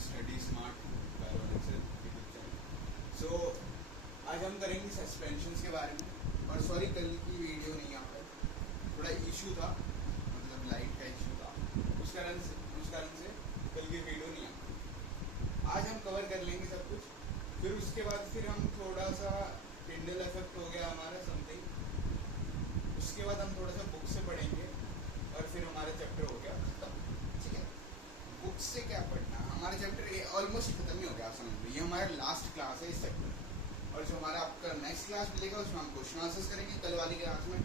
Study smart biologics YouTube channel. So आज हम करेंगे सस्पेंशंस के बारे में। और सॉरी कल की वीडियो नहीं आ पाई, थोड़ा इशू था, मतलब लाइट का इशू था, उस कारण से कल की वीडियो नहीं आ पाई। आज हम कवर कर लेंगे सब कुछ, फिर उसके बाद फिर हम थोड़ा सा टिंडल इफेक्ट हो गया हमारा समथिंग, उसके बाद हम थोड़ा सा बुक से पढ़ेंगे और फिर हमारा चैप्टर हो गया खत्म। ठीक है, बुक से क्या पढ़ना, हमारा चैप्टर ऑलमोस्ट खत्म ही हो गया, समझ लो। ये हमारा लास्ट क्लास है इस चैप्टर, और जो हमारा आपका नेक्स्ट क्लास मिलेगा उसमें हम क्वेश्चन आंसर्स करेंगे कल वाली क्लास में,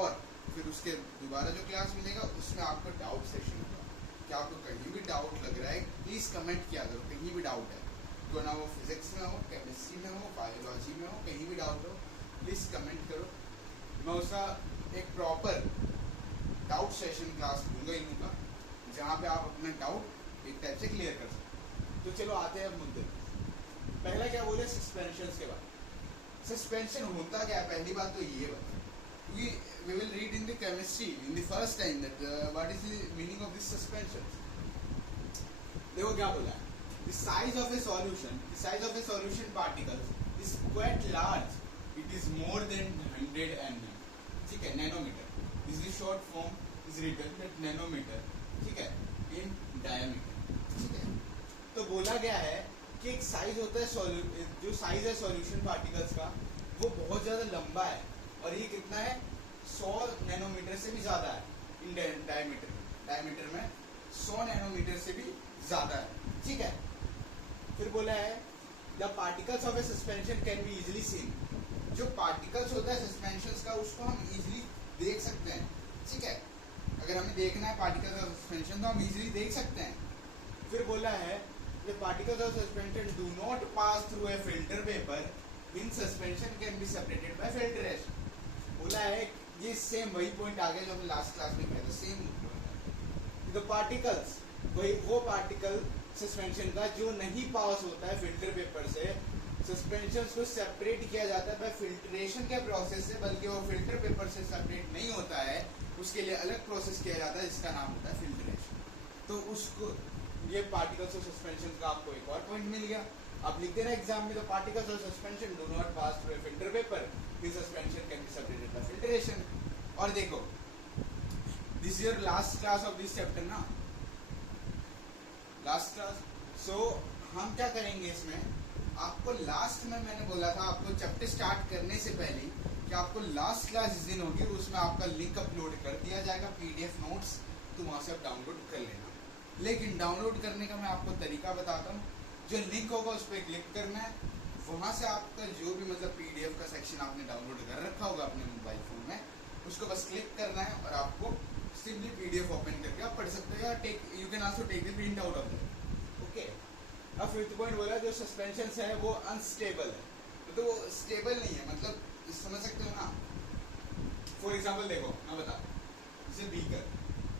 और फिर उसके दोबारा जो क्लास मिलेगा उसमें आपका डाउट सेशन होगा। क्या आपको कहीं भी डाउट लग रहा है प्लीज़ कमेंट किया करो, कहीं भी डाउट है तो, ना वो फिजिक्स में हो, केमिस्ट्री में हो, बायोलॉजी में हो, कहीं भी डाउट हो प्लीज़ कमेंट करो। मैं उसका एक प्रॉपर डाउट सेशन क्लास दूंगा ही दूंगा, जहाँ पे आप अपना डाउट एक टाइप से क्लियर कर सकते। तो चलो आते हैं अब मुद्दे। पहला क्या बोले, सस्पेंशंस के बाद। सस्पेंशन होता क्या है, पहली बात तो ये बात, we will read in the chemistry in the first time that what is the meaning of this suspension। देखो क्या बोला है, the size of a solution particles is quite large, it is more than 100 mm। ठीक है, nanometre, this is short form is written that nanometre, ठीक है, in diameter। ठीक है, तो बोला गया है कि एक साइज होता है, जो साइज है सॉल्यूशन पार्टिकल्स का वो बहुत ज्यादा लंबा है, और ये कितना है 100 नैनोमीटर से भी ज्यादा है इन डायमीटर में 100 नैनोमीटर से भी ज्यादा है। ठीक है, फिर बोला है the particles of a suspension can be easily seen. जो पार्टिकल्स होता है सस्पेंशन का उसको हम इजिली देख सकते हैं। ठीक है, अगर हमें देखना है पार्टिकल्स ऑफ सस्पेंशन तो हम इजिली देख सकते हैं। फिर बोला है the particles of suspension do not pass through a filter paper when suspension can be separated by filtration। बोला है ये सेम वही पॉइंट आ गया जो हमने लास्ट क्लास में किया था, सेम। the particles, वही वो पार्टिकल सस्पेंशन का जो नहीं पास होता है फिल्टर पेपर से, सस्पेंशन को सेपरेट किया जाता है बाय फिल्ट्रेशन के प्रोसेस से, बल्कि वो फिल्टर पेपर से सेपरेट नहीं होता है, उसके लिए अलग प्रोसेस किया जाता है जिसका नाम होता है फिल्ट्रेशन। तो उसको ये पार्टिकल्स ऑफ सस्पेंशन का आपको एक और पॉइंट मिल गया। आप लिखते रहे एग्जाम में, तो particles of suspension do not pass through a filter paper, this suspension can be separated by filtration. और देखो this is your last class of this chapter ना, लास्ट क्लास। सो हम क्या करेंगे इसमें, आपको लास्ट में मैंने बोला था आपको चैप्टर स्टार्ट करने से पहले कि आपको लास्ट क्लास जिस दिन होगी उसमें आपका लिंक अपलोड कर दिया जाएगा, पीडीएफ नोट्स, तो वहां से आप डाउनलोड कर लेना। लेकिन डाउनलोड करने का मैं आपको तरीका बताता हूँ। जो लिंक होगा उस पर क्लिक करना है, वहां से आपका जो भी मतलब पीडीएफ का सेक्शन आपने डाउनलोड कर रखा होगा अपने मोबाइल फोन में, उसको बस क्लिक करना है और आपको सिंपली पीडीएफ ओपन करके आप पढ़ सकते हो, या you can also take the print out of that. Okay, अब फिफ्थ पॉइंट बोला जो सस्पेंशन है वो अनस्टेबल है, तो वो स्टेबल नहीं है, मतलब समझ सकते हो ना। फॉर एग्जाम्पल देखो मैं बता, जैसे बीकर,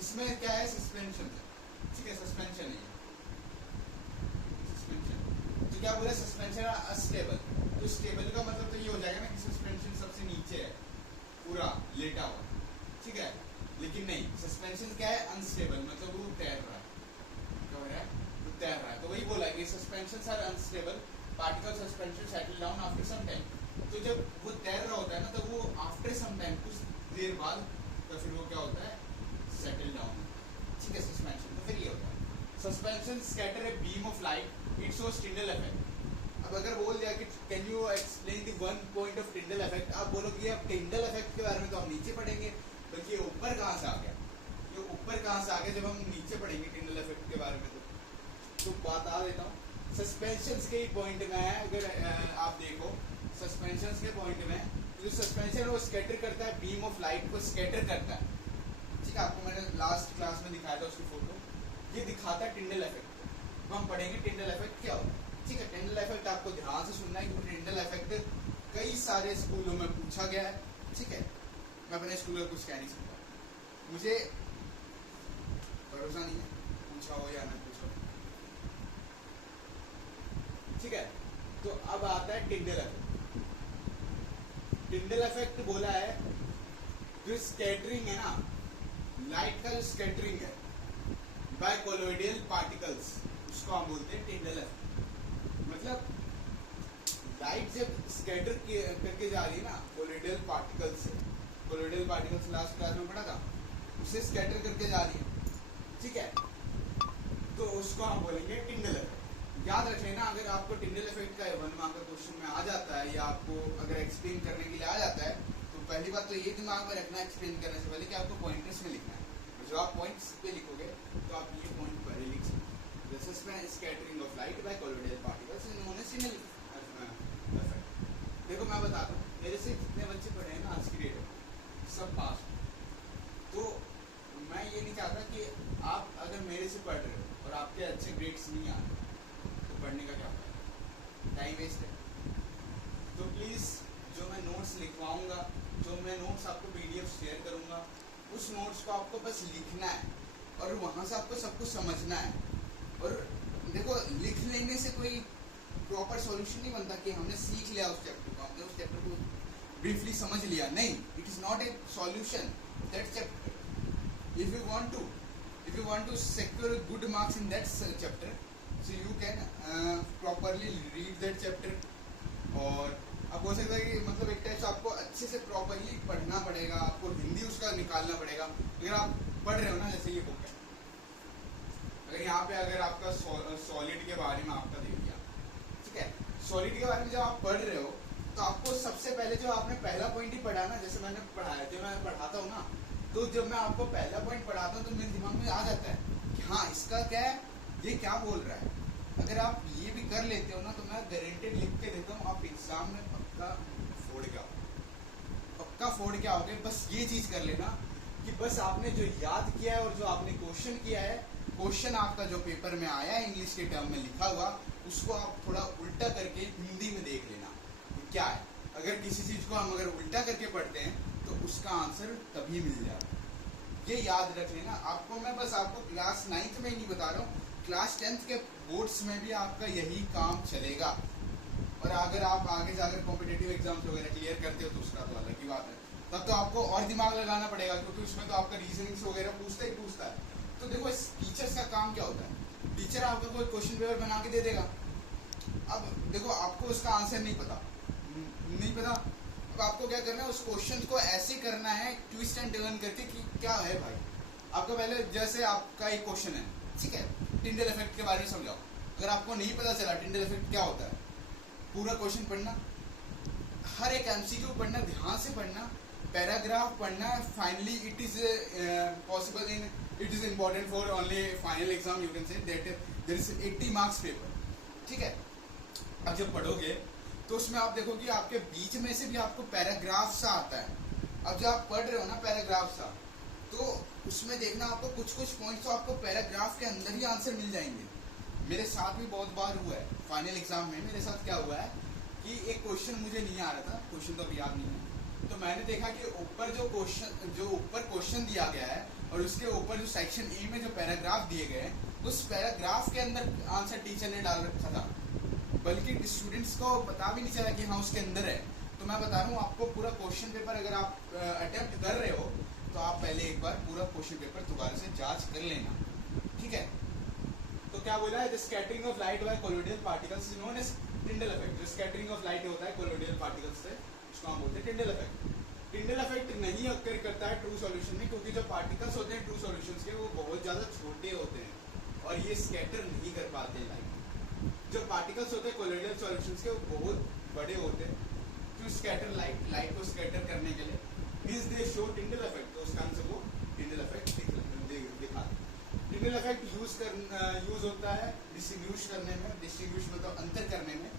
इसमें क्या है सस्पेंशन है, ठीक है, सस्पेंशन है सस्पेंशन। तो क्या बोले सस्पेंशन अनस्टेबल, तो स्टेबल का मतलब तो ये हो जाएगा ना कि सस्पेंशन सबसे नीचे है पूरा लेटा हुआ, ठीक है, लेकिन नहीं, सस्पेंशन क्या है अनस्टेबल, मतलब वो तैर रहा है, क्या हो रहा है, वो तैर रहा है। तो वही बोला कि suspension are unstable, particle suspension settle down after some time. तो जब वो तैर रहा होता है ना, तो वो आफ्टर सम टाइम, कुछ देर बाद, तो फिर वो क्या होता है सेटल डाउन, ठीक है, सस्पेंशन। तो फिर ये होता है suspension scatter a beam of light, it shows Tyndall effect. अब अगर बोल दिया कि can you explain the one point of Tyndall effect, आप बोलोगे अब टिंडल इफेक्ट के बारे में तो हम नीचे पढ़ेंगे, बल्कि ये ऊपर कहाँ से आ गया, ये ऊपर कहाँ से आ गया जब हम नीचे पढ़ेंगे टिंडल इफेक्ट के बारे में। तो बता देता हूँ, सस्पेंशन के पॉइंट में है, अगर आप देखो सस्पेंशन के पॉइंट में जो सस्पेंशन है वो स्कैटर करता है, बीम ऑफ लाइट को स्कैटर करता है। ठीक है, आपको मैंने लास्ट क्लास में दिखाया था उसकी फोटो, ये दिखाता है टिंडल इफेक्ट। तो हम पढ़ेंगे टिंडल इफेक्ट क्या होता है। ठीक है, टिंडल इफेक्ट आपको ध्यान से सुनना है क्योंकि टिंडल इफेक्ट कई सारे स्कूलों में पूछा गया है। ठीक है, मैं अपने स्कूल में कुछ कह नहीं सकता, मुझे भरोसा नहीं है पूछा हो या ना पूछा हो। ठीक है, तो अब आता है टिंडल इफेक्ट। टिंडल इफेक्ट बोला है जो स्कैटरिंग है ना, लाइट का जो स्कैटरिंग है बाय कोलोइडल पार्टिकल्स, उसको उसको हम बोलते हैं टिंडल इफेक्ट। मतलब लाइट जब स्कैटर करके जा रही है ना कोलोइडल पार्टिकल से, कोलोइडल पार्टिकल्स लास्ट क्लास में पढ़ा था, उसे स्कैटर करके जा रही है, ठीक है, तो उसको हम बोलेंगे टिंडल इफेक्ट। याद रख लेना, अगर आपको टिंडल इफेक्ट का 1 मार्क का क्वेश्चन में आ जाता है या आपको अगर एक्सप्लेन करने के लिए आ जाता है, तो पहली बात तो ये दिमाग में रखना एक्सप्लेन करने से पहले कि आपको पॉइंटर्स में लिखना है। जो आप पॉइंट्स पे लिखोगे तो आप ये पॉइंट पर ही लिख सकते हैं। This is scattering of light by colloidal particles in मोनोसिनल इफेक्ट। देखो मैं बताता हूँ, मेरे से जितने बच्चे पढ़े हैं ना आज की डेट में सब पास हो, तो मैं ये नहीं चाहता कि आप अगर मेरे से पढ़ रहे हो और आपके अच्छे ग्रेड्स नहीं आ रहे तो पढ़ने का क्या फायदा, टाइम वेस्ट है। तो प्लीज़ जो मैं नोट्स लिखवाऊंगा, जो मैं नोट्स आपको PDF शेयर करूंगा, उस नोट्स को आपको बस लिखना है और वहाँ से आपको सब कुछ समझना है। और देखो लिख लेने से कोई प्रॉपर सॉल्यूशन नहीं बनता कि हमने सीख लिया उस चैप्टर को, हमने उस चैप्टर को ब्रीफली समझ लिया, नहीं, it is not a solution that chapter. if you want to secure good marks in that chapter, so you can properly read that chapter। और अब हो सकता है कि मतलब एक टाइप से आपको अच्छे से प्रॉपरली पढ़ना पड़ेगा, आपको हिंदी उसका निकालना पड़ेगा। अगर आप पढ़ रहे हो ना, जैसे ये बुक है, अगर यहाँ पे अगर आपका सॉलिड के बारे में आपका दे दिया, ठीक है, सॉलिड के बारे में जब आप पढ़ रहे हो तो आपको सबसे पहले जो आपने पहला पॉइंट ही पढ़ा ना, जैसे मैंने पढ़ाया, जो मैं पढ़ाता हूँ ना, तो जब मैं आपको पहला पॉइंट पढ़ाता हूँ तो मेरे दिमाग में आ जाता है कि हाँ इसका क्या है, ये क्या बोल रहा है। अगर आप ये भी कर लेते हो ना तो मैं गारंटेड लिख के देता हूँ, आप एग्जाम में पक्का फोड़ के आओगे। बस ये चीज कर लेना कि बस आपने जो याद किया है और जो आपने क्वेश्चन किया है, क्वेश्चन आपका जो पेपर में आया है इंग्लिश के टर्म में लिखा हुआ, उसको आप थोड़ा उल्टा करके हिंदी में देख लेना क्या है। अगर किसी चीज को हम अगर उल्टा करके पढ़ते हैं तो उसका आंसर तभी मिल जाता है। ये याद रख लेना। आपको मैं बस आपको क्लास 9th में ही नहीं बता रहा हूँ, क्लास 10th के बोर्ड्स में भी आपका यही काम चलेगा। और अगर आप आगे जाकर कॉम्पिटेटिव एग्जाम्स वगैरह क्लियर करते हो तो उसका तो अलग ही बात है, तब तो आपको और दिमाग लगाना पड़ेगा, क्योंकि उसमें तो आपका रीजनिंग्स वगैरह पूछता है। तो देखो इस टीचर्स का काम क्या होता है, टीचर आपका कोई क्वेश्चन पेपर बना के दे देगा, अब देखो आपको उसका आंसर नहीं पता, अब आपको क्या करना है, उस क्वेश्चन को ऐसे करना है ट्विस्ट एंड टर्न करके कि क्या है भाई। आपको पहले जैसे आपका एक क्वेश्चन है, ठीक है, टिंडल इफेक्ट के बारे में समझाओ। अगर आपको नहीं पता चला टिंडल इफेक्ट क्या होता है, पूरा क्वेश्चन पढ़ना, हर एक MCQ पढ़ना, ध्यान से पढ़ना, पैराग्राफ पढ़ना। Finally it is possible in, it is important for only final exam, you can say that there is 80 marks paper, ठीक है। अब जब पढ़ोगे तो उसमें आप देखो कि आपके बीच में से भी आपको पैराग्राफ सा आता है। अब जब आप पढ़ रहे हो ना पैराग्राफ सा, तो उसमें देखना आपको कुछ पॉइंट्स तो आपको पैराग्राफ के अंदर ही आंसर मिल जाएंगे। मेरे साथ भी बहुत बार हुआ है, फाइनल एग्जाम में मेरे साथ क्या हुआ है कि एक क्वेश्चन मुझे नहीं आ रहा था, क्वेश्चन तो अभी याद नहीं है, तो मैंने देखा कि ऊपर जो क्वेश्चन दिया गया है और उसके ऊपर जो सेक्शन ए में जो पैराग्राफ दिए गए हैं, उस पैराग्राफ के अंदर आंसर टीचर ने डाल रखा था, बल्कि स्टूडेंट्स को पता भी नहीं चला कि हाँ उसके अंदर है। तो मैं बता रहा हूँ आपको, पूरा क्वेश्चन पेपर अगर आप अटेम्प्ट कर रहे हो तो आप पहले एक बार पूरा क्वेश्चन पेपर दोबारा से जांच कर लेना, ठीक है। तो क्या बोला है, the scattering of light by colloidal particles is known as Tyndall effect. जो स्कैटरिंग ऑफ लाइट होता है कोलोइडल पार्टिकल्स से, उसको हम बोलते हैं टिंडल इफेक्ट। टिंडल इफेक्ट नहीं अक्कर करता है ट्रू सॉल्यूशन में, क्योंकि जो पार्टिकल्स होते हैं ट्रू सॉल्यूशंस के वो बहुत ज्यादा छोटे होते हैं और ये स्कैटर नहीं कर पाते लाइट। जो पार्टिकल्स होते हैं कोलोइडल सॉल्यूशंस के वो बहुत बड़े होते हैं टू स्कैटर लाइट को स्कैटर करने के लिए, means they show Tyndall effect. तो उसका आंसर वो टिंडल इफेक्ट दिखाते हैं। टिंडल इफेक्ट यूज होता है डिस्टिंग्विश करने में, डिस्टिंग्विश मतलब अंतर करने में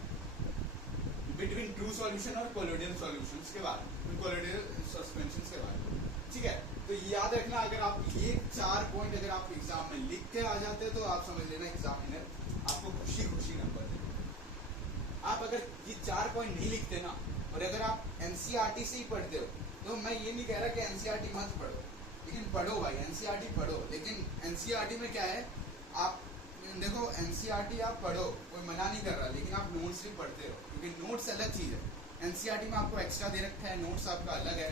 बिटवीन ट्रू सॉल्यूशन और कोलोइडल सॉल्यूशंस के बारे में, कोलोइडल सस्पेंशंस के बारे में, ठीक है। तो याद रखना, अगर आप ये 4 पॉइंट अगर आप एग्जाम में लिख के आ जाते हैं तो आप समझ लेना एग्जामिनर आपको खुशी नंबर देगा। आप अगर ये 4 पॉइंट नहीं लिखते ना, और अगर आप NCERT से ही पढ़ते हो, तो मैं ये नहीं कह रहा कि NCERT मत पढ़ो, लेकिन पढ़ो भाई, NCERT पढ़ो। लेकिन NCERT में क्या है, आप देखो NCERT आप पढ़ो, कोई मना नहीं कर रहा, लेकिन आप नोट्स भी पढ़ते हो, क्योंकि नोट्स अलग चीज़ है। NCERT में आपको एक्स्ट्रा दे रखा है, नोट्स आपका अलग है,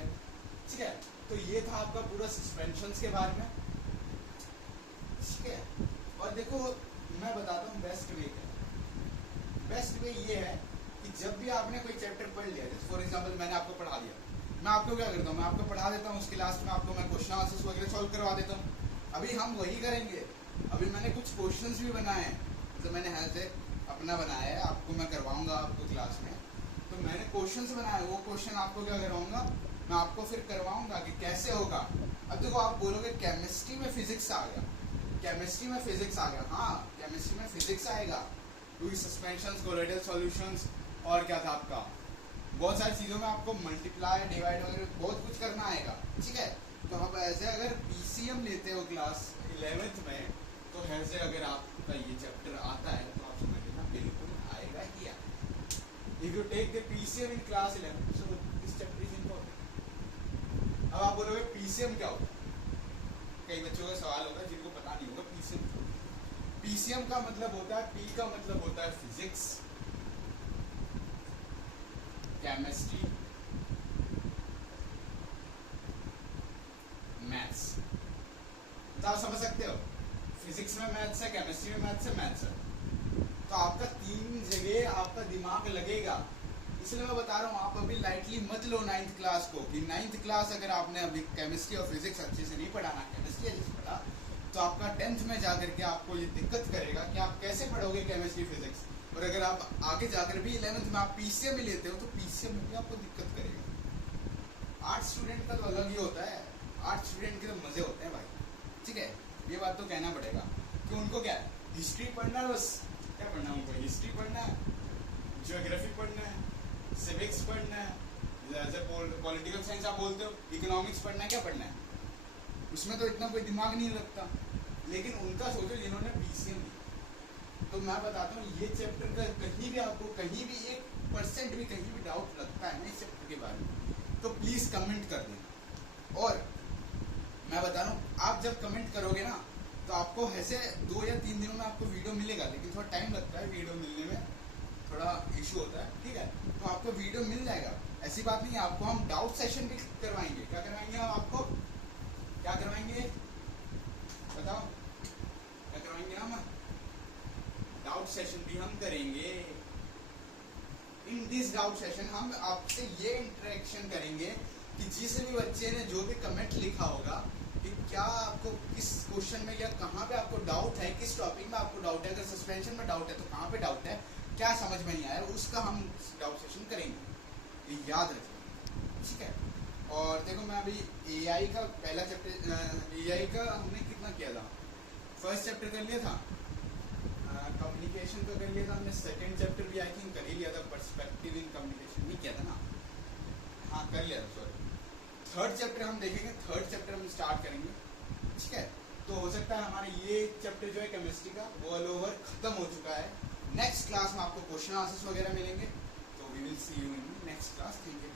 ठीक है। तो ये था आपका पूरा सस्पेंशंस के बारे में, ठीक है। और देखो मैं बताता हूँ बेस्ट वे क्या है। बेस्ट वे ये है कि जब भी आपने कोई चैप्टर पढ़ लिया, जैसे फॉर एग्जांपल मैंने आपको पढ़ा दिया, मैं आपको क्या करता हूँ, मैं आपको पढ़ा देता हूँ, उसके लास्ट में आपको मैं क्वेश्चन आंसर्स वगैरह सॉल्व करवा देता हूँ। अभी हम वही करेंगे। अभी मैंने कुछ क्वेश्चंस भी बनाए हैं, तो मैंने ऐसे अपना बनाया है, आपको मैं करवाऊंगा आपको क्लास में। तो मैंने क्वेश्चंस बनाए, वो क्वेश्चन आपको क्या करवाऊंगा, मैं आपको फिर करवाऊंगा कि कैसे होगा। अब देखो आप बोलोगे केमिस्ट्री में फिजिक्स आ गया, केमिस्ट्री में फिजिक्स आ गया, हाँ केमिस्ट्री में फिजिक्स आएगा, क्योंकि सस्पेंशंस, कोलोइडल सॉल्यूशंस और क्या था आपका, बहुत सारी चीज़ों में आपको मल्टीप्लाई, डिवाइड वगैरह बहुत कुछ करना आएगा, ठीक है। तो आप ऐसे अगर पीसीएम लेते हो क्लास 11th में, तो ऐसे अगर आपका ये चैप्टर आता है तो आप समझ लेना बिल्कुल आएगा ही आएगा। If you take the PCM in class 11, so this chapter is important. अब आप बोलोगे पीसीएम क्या होता है, कई बच्चों का सवाल होगा जिनको पता नहीं होगा पीसीएम। पीसीएम का मतलब होता है, पी का मतलब होता है फिजिक्स, केमिस्ट्री, मैथ्स। तो आप समझ सकते हो, फिजिक्स में मैथ्स है, केमिस्ट्री में मैथ्स है, मैथ्स है। तो आपका 3 जगह आपका दिमाग लगेगा। इसलिए मैं बता रहा हूँ, आप अभी लाइटली मत लो 9th क्लास को, कि 9th क्लास अगर आपने अभी केमिस्ट्री और फिजिक्स अच्छे से नहीं पढ़ाना, केमिस्ट्री अच्छे से पढ़ा, तो आपका 10th में जाकर के आपको ये दिक्कत करेगा कि आप कैसे पढ़ोगे केमिस्ट्री फिजिक्स। और अगर आप आगे जाकर भी 11th में आप पीसीएम में लेते हो, तो पीसीएम में भी आपको दिक्कत करेगा। आर्ट स्टूडेंट का तो अलग ही होता है, आर्ट स्टूडेंट के तो मजे होते हैं भाई, ठीक है, ये बात तो कहना पड़ेगा। कि उनको क्या है, हिस्ट्री पढ़ना है, बस क्या पढ़ना है उनको, हिस्ट्री पढ़ना है, ज्योग्राफी पढ़ना है, सिविक्स पढ़ना है, जैसे पॉलिटिकल साइंस आप बोलते हो, इकोनॉमिक्स पढ़ना है, क्या पढ़ना है, उसमें तो इतना कोई दिमाग नहीं लगता। लेकिन उनका सोचो जिन्होंने पीसीएम लिया, तो मैं बताता हूँ ये चैप्टर का कहीं भी आपको कहीं भी 1% भी कहीं भी डाउट लगता है ना इस चैप्टर के बारे में, तो प्लीज कमेंट कर देना। और मैं बता रहा हूँ, आप जब कमेंट करोगे ना, तो आपको ऐसे 2 या 3 दिनों में आपको वीडियो मिलेगा, लेकिन थोड़ा टाइम लगता है वीडियो मिलने में, थोड़ा इशू होता है, ठीक है। तो आपको वीडियो मिल जाएगा, ऐसी बात नहीं है। आपको हम डाउट सेशन भी करवाएंगे। क्या करवाएंगे हम आपको, क्या करवाएंगे बताओ, क्या करवाएंगे हम, डाउट सेशन भी हम करेंगे। इन दिस डाउट सेशन हम आपसे ये इंटरेक्शन करेंगे कि जिस भी बच्चे ने जो भी कमेंट लिखा होगा कि क्या आपको किस क्वेश्चन में या कहाँ पे आपको डाउट है, किस टॉपिक में आपको डाउट है, अगर सस्पेंशन में डाउट है तो कहाँ पे डाउट है, क्या समझ में नहीं आया, उसका हम डाउट सेशन करेंगे, ये याद रखिए, ठीक है। और देखो मैं अभी एआई का पहला चैप्टर, एआई का हमने कितना किया था, फर्स्ट चैप्टर कर लिया था, कम्युनिकेशन का कर लिया था हमने, सेकंड चैप्टर भी आई थिंक कर ही लिया था, पर्सपेक्टिव इन कम्युनिकेशन नहीं किया था ना, हाँ कर लिया था सॉरी। थर्ड चैप्टर हम देखेंगे, थर्ड चैप्टर हम स्टार्ट करेंगे, ठीक है। तो हो सकता है हमारा ये चैप्टर जो है केमिस्ट्री का वो ऑल ओवर खत्म हो चुका है। नेक्स्ट क्लास में आपको क्वेश्चन आंसर्स वगैरह मिलेंगे, तो we will see you in next class. Thank you.